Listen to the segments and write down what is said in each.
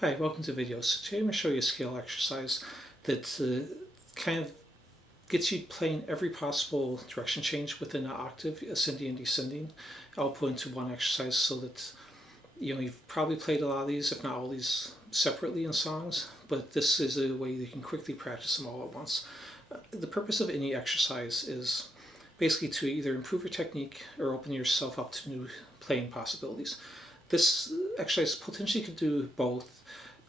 Hi, welcome to the video. So today I'm going to show you a scale exercise that kind of gets you playing every possible direction change within an octave, ascending and descending. I'll put into one exercise so that you've probably played a lot of these, if not all these, separately in songs, but this is a way you can quickly practice them all at once. The purpose of any exercise is basically to either improve your technique or open yourself up to new playing possibilities. This exercise potentially could do both,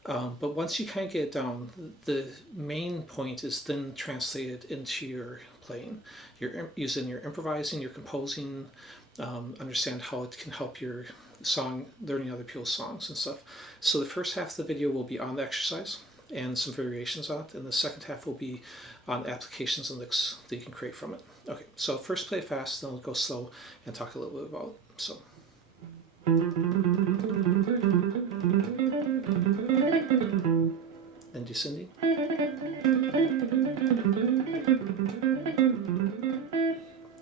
but once you kind of get it down, the main point is then translated into your playing. You're using your improvising, your composing, understand how it can help your song, learning other people's songs and stuff. So the first half of the video will be on the exercise and some variations on it, and the second half will be on applications and licks that you can create from it. Okay, so first play it fast, then we'll go slow and talk a little bit about it. So. And descending.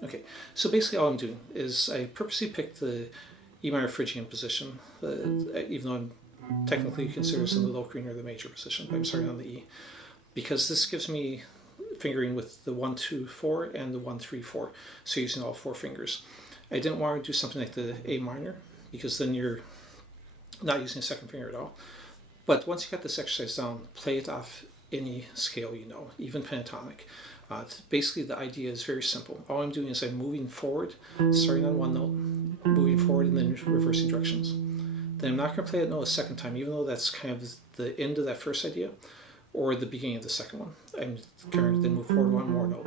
Okay, so basically all I'm doing is I purposely picked the E minor Phrygian position, even though I'm technically considered this in the low or the major position, but I'm starting on the E, because this gives me fingering with the 1, 2, 4 and the 1, 3, 4, so using all 4 fingers. I didn't want to do something like the A minor, because then you're not using a second finger at all. But once you got this exercise down, play it off any scale you know, even pentatonic. Basically, the idea is very simple. All I'm doing is I'm moving forward, starting on one note, moving forward, and then reversing directions. Then I'm not going to play that note a second time, even though that's kind of the end of that first idea, or the beginning of the second one. I'm going to then move forward one more note,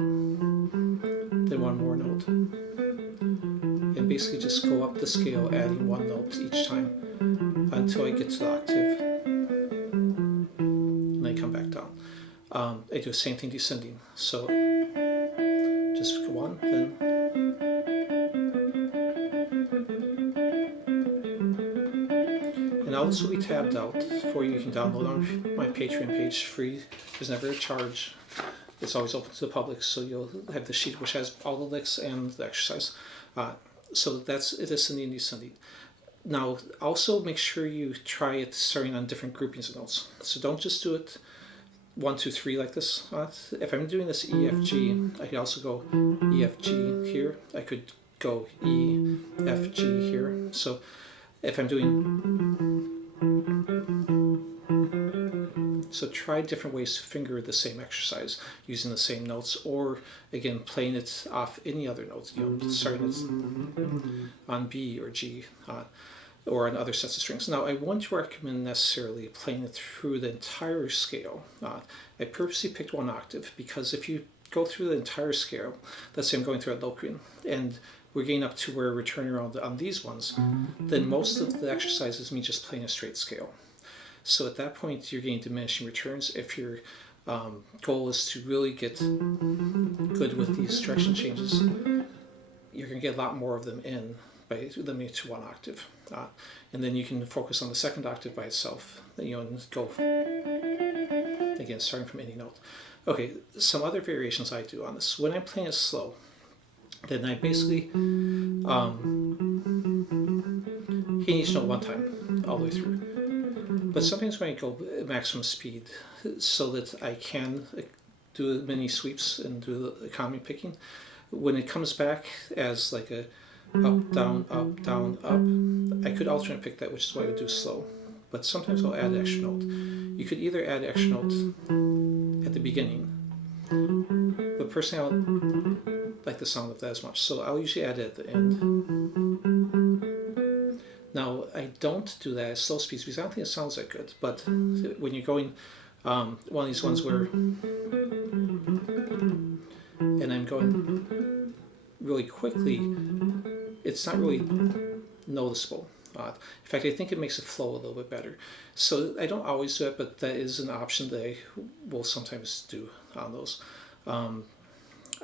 then one more note, and basically just go up the scale, adding one note each time until I get to the octave, and then come back down. I do the same thing descending, so just one, then and all this will be tabbed out for you. You can download on my Patreon page free. There's never a charge. It's always open to the public, so you'll have the sheet which has all the licks and the exercise. So that's it, ascending and descending. Now, also make sure you try it starting on different groupings of notes. So don't just do it 1, 2, 3 like this. If I'm doing this E, F, G, I could also go E, F, G here. I could go E, F, G here. So if I'm doing... So try different ways to finger the same exercise using the same notes, or again playing it off any other notes, starting it on B or G, or on other sets of strings. Now, I wouldn't recommend necessarily playing it through the entire scale. I purposely picked one octave because if you go through the entire scale, let's say I'm going through a Locrian, and we're getting up to where we're turning around on these ones, then most of the exercise is me just playing a straight scale. So at that point, you're getting diminishing returns. If your goal is to really get good with these direction changes, you're going to get a lot more of them in by limiting it to one octave. And then you can focus on the second octave by itself, and go, again, starting from any note. Okay, some other variations I do on this. When I'm playing it slow, then I basically hit each note one time, all the way through. But sometimes when I go maximum speed, so that I can do mini sweeps and do the economy picking, when it comes back as like a up, down, up, I could alternate pick that, which is why I would do slow. But sometimes I'll add an extra note. You could either add an extra note at the beginning, but personally I don't like the sound of that as much, so I'll usually add it at the end. Now, I don't do that at slow speeds because I don't think it sounds that good, but when you're going one of these ones where, and I'm going really quickly, it's not really noticeable. In fact, I think it makes it flow a little bit better. So I don't always do it, but that is an option that I will sometimes do on those.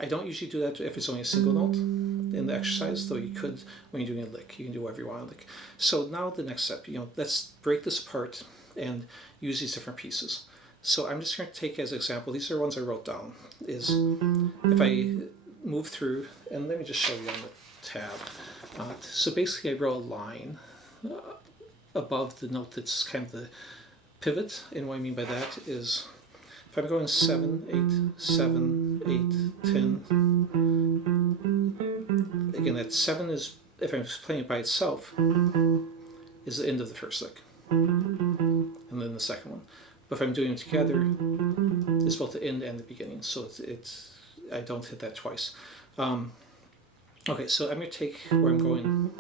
I don't usually do that if it's only a single note in the exercise, though you could, when you're doing a lick, you can do whatever you want on a lick. So now the next step, let's break this apart and use these different pieces. So I'm just going to take as an example, these are ones I wrote down, is if I move through, and let me just show you on the tab. So basically I wrote a line above the note that's kind of the pivot, and what I mean by that is if I'm going 7, 8, 7, 8, 10, again, that 7 is, if I'm playing it by itself, is the end of the first lick, and then the second one. But if I'm doing them together, it's both the end and the beginning, so it's I don't hit that twice. Okay, so I'm going to take where I'm going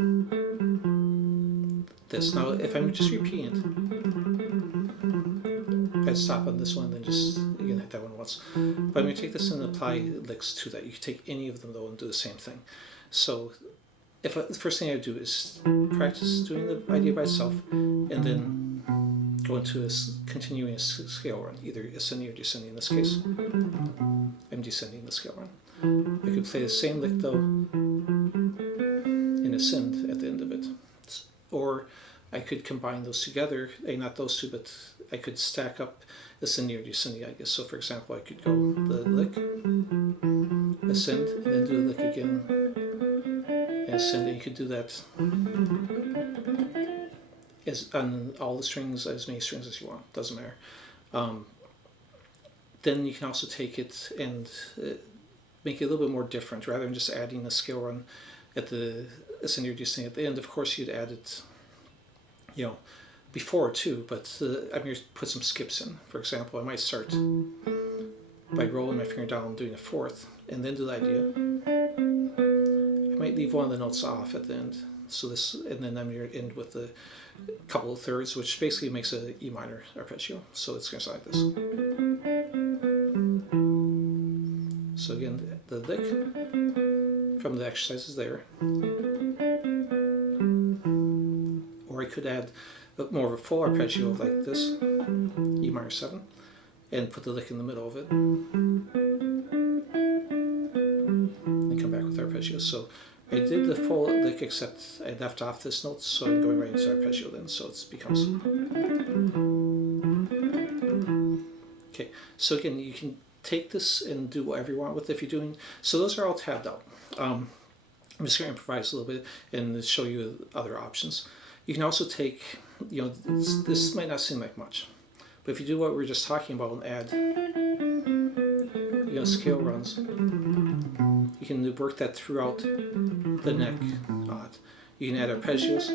this. Now, if I'm just repeating it, I'd stop on this one, then just, again, hit that one once. But I'm going to take this and apply licks to that. You can take any of them, though, and do the same thing. So the first thing I do is practice doing the idea by itself, and then go into a continuing scale run, either ascending or descending in this case. I'm descending the scale run. I could play the same lick, though, and ascend at the end of it. Or I could combine those together, not those two, but I could stack up ascending or descending, I guess. So for example, I could go the lick, ascend, and then do the lick again, and ascend, and you could do that on all the strings, as many strings as you want, doesn't matter. Then you can also take it and make it a little bit more different, rather than just adding a scale run at the ascending or descending at the end. Of course, you'd add it, before too, but I'm going to put some skips in. For example, I might start by rolling my finger down and doing a fourth, and then do the idea. I might leave one of the notes off at the end, so this, and then I'm going to end with a couple of thirds, which basically makes a E minor arpeggio. So it's going to sound like this. So again, the lick from the exercises there. Or I could add more of a full arpeggio like this, E minor 7, and put the lick in the middle of it, and come back with arpeggio. So I did the full lick, except I left off this note, so I'm going right into arpeggio then, so it becomes... Okay, so again, you can take this and do whatever you want with it if you're doing... So those are all tabbed out. I'm just going to improvise a little bit and show you other options. You can also take, this might not seem like much, but if you do what we were just talking about and add, scale runs, you can work that throughout the neck. You can add arpeggios.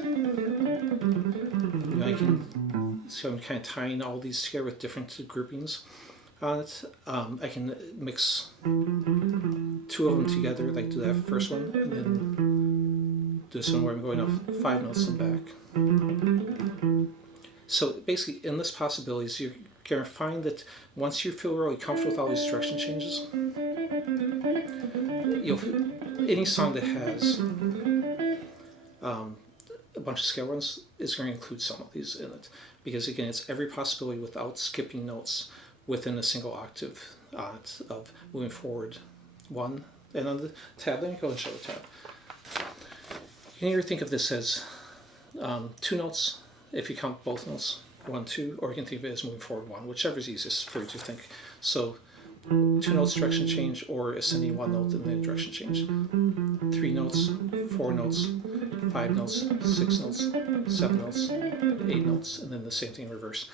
So I'm kind of tying all these together with different groupings on it. I can mix two of them together, like do that first one, and then do this one where I'm going up 5 notes and back. So basically, endless possibilities. You're going to find that once you feel really comfortable with all these direction changes, any song that has a bunch of scale runs is going to include some of these in it, because again, it's every possibility without skipping notes within a single octave of moving forward one. And on the tab, let me go and show the tab. You can either think of this as 2 notes, if you count both notes, 1, 2, or you can think of it as moving forward 1, whichever is easiest for you to think. So 2 notes direction change, or ascending 1 note and then direction change. 3 notes, 4 notes, 5 notes, 6 notes, 7 notes, 8 notes, and then the same thing in reverse.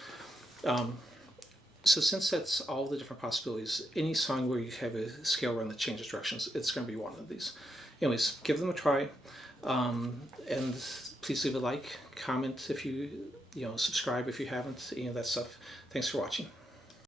So since that's all the different possibilities, any song where you have a scale run that changes directions, it's going to be one of these. Anyways, give them a try, and please leave a like, comment if you, subscribe if you haven't, any of that stuff. Thanks for watching.